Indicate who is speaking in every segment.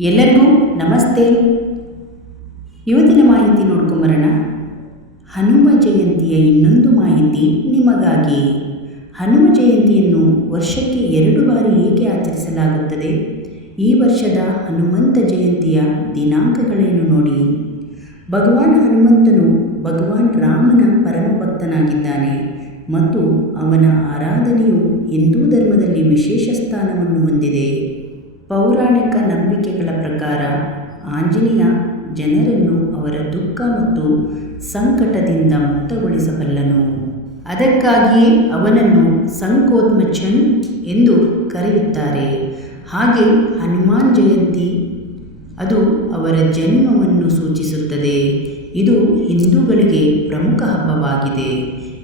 Speaker 1: ಎಲ್ಲರಿಗೂ ನಮಸ್ತೆ. ಇವತ್ತಿನ ಮಾಹಿತಿ ನೋಡ್ಕೊಂಬರೋಣ. ಹನುಮ ಜಯಂತಿಯ ಇನ್ನೊಂದು ಮಾಹಿತಿ ನಿಮಗಾಗಿ. ಹನುಮ ಜಯಂತಿಯನ್ನು ವರ್ಷಕ್ಕೆ ಎರಡು ಬಾರಿ ಏಕೆ ಆಚರಿಸಲಾಗುತ್ತದೆ? ಈ ವರ್ಷದ ಹನುಮಂತ ಜಯಂತಿಯ ದಿನಾಂಕಗಳೇನು ನೋಡಿ? ಭಗವಾನ್ ಹನುಮಂತನು ಭಗವಾನ್ ರಾಮನ ಪರಮಭಕ್ತನಾಗಿದ್ದಾನೆ ಮತ್ತು ಅವನ ಆರಾಧನೆಯು ಹಿಂದೂ ಧರ್ಮದಲ್ಲಿ ವಿಶೇಷ ಸ್ಥಾನವನ್ನು ಹೊಂದಿದೆ. ಪೌರಾಣಿಕ ನಂಬಿಕೆಗಳ ಪ್ರಕಾರ ಆಂಜನೇಯ ಜನರನ್ನು ಅವರ ದುಃಖ ಮತ್ತು ಸಂಕಟದಿಂದ ಮುಕ್ತಗೊಳಿಸಬಲ್ಲನು. ಅದಕ್ಕಾಗಿಯೇ ಅವನನ್ನು ಸಂಕೋತ್ಮಚನ್ ಎಂದು ಕರೆಯುತ್ತಾರೆ. ಹಾಗೆ ಹನುಮಾನ್ ಜಯಂತಿ ಅದು ಅವರ ಜನ್ಮವನ್ನು ಸೂಚಿಸುತ್ತದೆ. ಇದು ಹಿಂದೂಗಳಿಗೆ ಪ್ರಮುಖ ಹಬ್ಬವಾಗಿದೆ.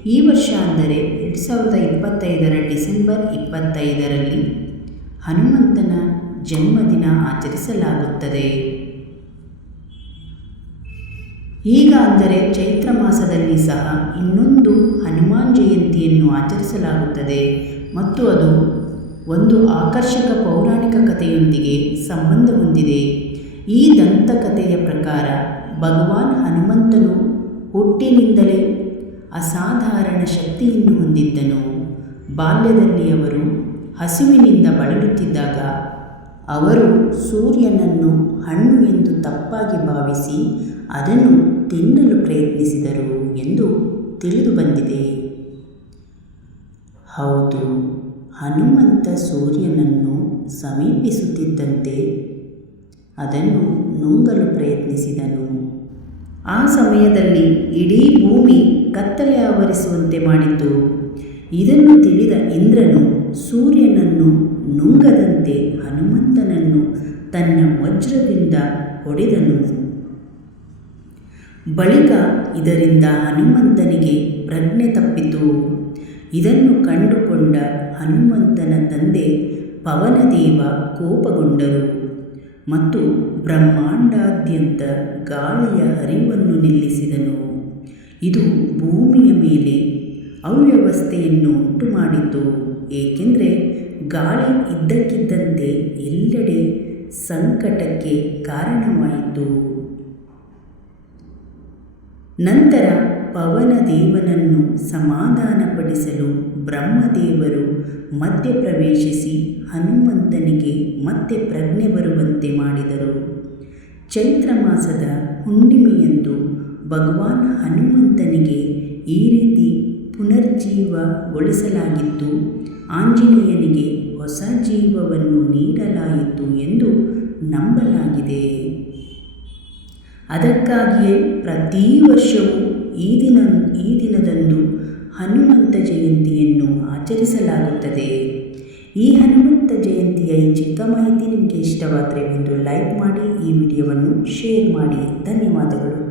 Speaker 1: ಈ ವರ್ಷ ಅಂದರೆ ಎರಡು ಸಾವಿರದ ಇಪ್ಪತ್ತೈದರ ಡಿಸೆಂಬರ್ ಇಪ್ಪತ್ತೈದರಲ್ಲಿ ಹನುಮಂತನ ಜನ್ಮದಿನ ಆಚರಿಸಲಾಗುತ್ತದೆ. ಈಗ ಅಂದರೆ ಚೈತ್ರ ಮಾಸದಲ್ಲಿ ಸಹ ಇನ್ನೊಂದು ಹನುಮಾನ್ ಜಯಂತಿಯನ್ನು ಆಚರಿಸಲಾಗುತ್ತದೆ ಮತ್ತು ಅದು ಒಂದು ಆಕರ್ಷಕ ಪೌರಾಣಿಕ ಕಥೆಯೊಂದಿಗೆ ಸಂಬಂಧ ಹೊಂದಿದೆ. ಈ ದಂತಕಥೆಯ ಪ್ರಕಾರ ಭಗವಾನ್ ಹನುಮಂತನು ಹುಟ್ಟಿನಿಂದಲೇ ಅಸಾಧಾರಣ ಶಕ್ತಿಯನ್ನು ಹೊಂದಿದ್ದನು. ಬಾಲ್ಯದಲ್ಲಿ ಅವರು ಹಸಿವಿನಿಂದ ಬಳಲುತ್ತಿದ್ದಾಗ ಅವರು ಸೂರ್ಯನನ್ನು ಹಣ್ಣು ಎಂದು ತಪ್ಪಾಗಿ ಭಾವಿಸಿ ಅದನ್ನು ತಿನ್ನಲು ಪ್ರಯತ್ನಿಸಿದರು ಎಂದು ತಿಳಿದು ಬಂದಿದೆ. ಹೌದು, ಹನುಮಂತ ಸೂರ್ಯನನ್ನು ಸಮೀಪಿಸುತ್ತಿದ್ದಂತೆ ಅದನ್ನು ನುಂಗಲು ಪ್ರಯತ್ನಿಸಿದನು. ಆ ಸಮಯದಲ್ಲಿ ಇಡೀ ಭೂಮಿ ಕತ್ತಲೆ ಆವರಿಸುವಂತೆ ಮಾಡಿತು. ಇದನ್ನು ತಿಳಿದ ಇಂದ್ರನು ಸೂರ್ಯನನ್ನು ನುಂಗದಂತೆ ಹನುಮಂತನನ್ನು ತನ್ನ ವಜ್ರದಿಂದ ಹೊಡೆದನು. ಬಳಿಕ ಇದರಿಂದ ಹನುಮಂತನಿಗೆ ಪ್ರಜ್ಞೆ ತಪ್ಪಿತು. ಇದನ್ನು ಕಂಡುಕೊಂಡ ಹನುಮಂತನ ತಂದೆ ಪವನದೇವ ಕೋಪಗೊಂಡರು ಮತ್ತು ಬ್ರಹ್ಮಾಂಡಾದ್ಯಂತ ಗಾಳಿಯ ಹರಿವನ್ನು ನಿಲ್ಲಿಸಿದನು. ಇದು ಭೂಮಿಯ ಮೇಲೆ ಅವ್ಯವಸ್ಥೆಯನ್ನು ಉಂಟು ಮಾಡಿತು ಏಕೆಂದರೆ ಗಾಳಿ ಇದ್ದಕ್ಕಿದ್ದಂತೆ ಎಲ್ಲೆಡೆ ಸಂಕಟಕ್ಕೆ ಕಾರಣವಾಯಿತು. ನಂತರ ಪವನದೇವನನ್ನು ಸಮಾಧಾನಪಡಿಸಲು ಬ್ರಹ್ಮದೇವರು ಮಧ್ಯಪ್ರವೇಶಿಸಿ ಹನುಮಂತನಿಗೆ ಮತ್ತೆ ಪ್ರಜ್ಞೆ ಬರುವಂತೆ ಮಾಡಿದರು. ಚೈತ್ರ ಮಾಸದ ಹುಣ್ಣಿಮೆಯಂದು ಭಗವಾನ್ ಹನುಮಂತನಿಗೆ ಈ ರೀತಿ ಪುನರ್ಜೀವಗೊಳಿಸಲಾಗಿದ್ದು ಆಂಜನೇಯನಿಗೆ ಹೊಸ ಜೀವವನ್ನು ನೀಡಲಾಯಿತು ಎಂದು ನಂಬಲಾಗಿದೆ. ಅದಕ್ಕಾಗಿಯೇ ಪ್ರತಿ ವರ್ಷವೂ ಈ ದಿನ, ಈ ದಿನದಂದು ಹನುಮಂತ ಜಯಂತಿಯನ್ನು ಆಚರಿಸಲಾಗುತ್ತದೆ. ಈ ಹನುಮಂತ ಜಯಂತಿಯ ಈ ಚಿಕ್ಕ ಮಾಹಿತಿ ನಿಮಗೆ ಇಷ್ಟವಾದರೆ ಒಂದು ಲೈಕ್ ಮಾಡಿ, ಈ ವಿಡಿಯೋವನ್ನು ಶೇರ್ ಮಾಡಿ. ಧನ್ಯವಾದಗಳು.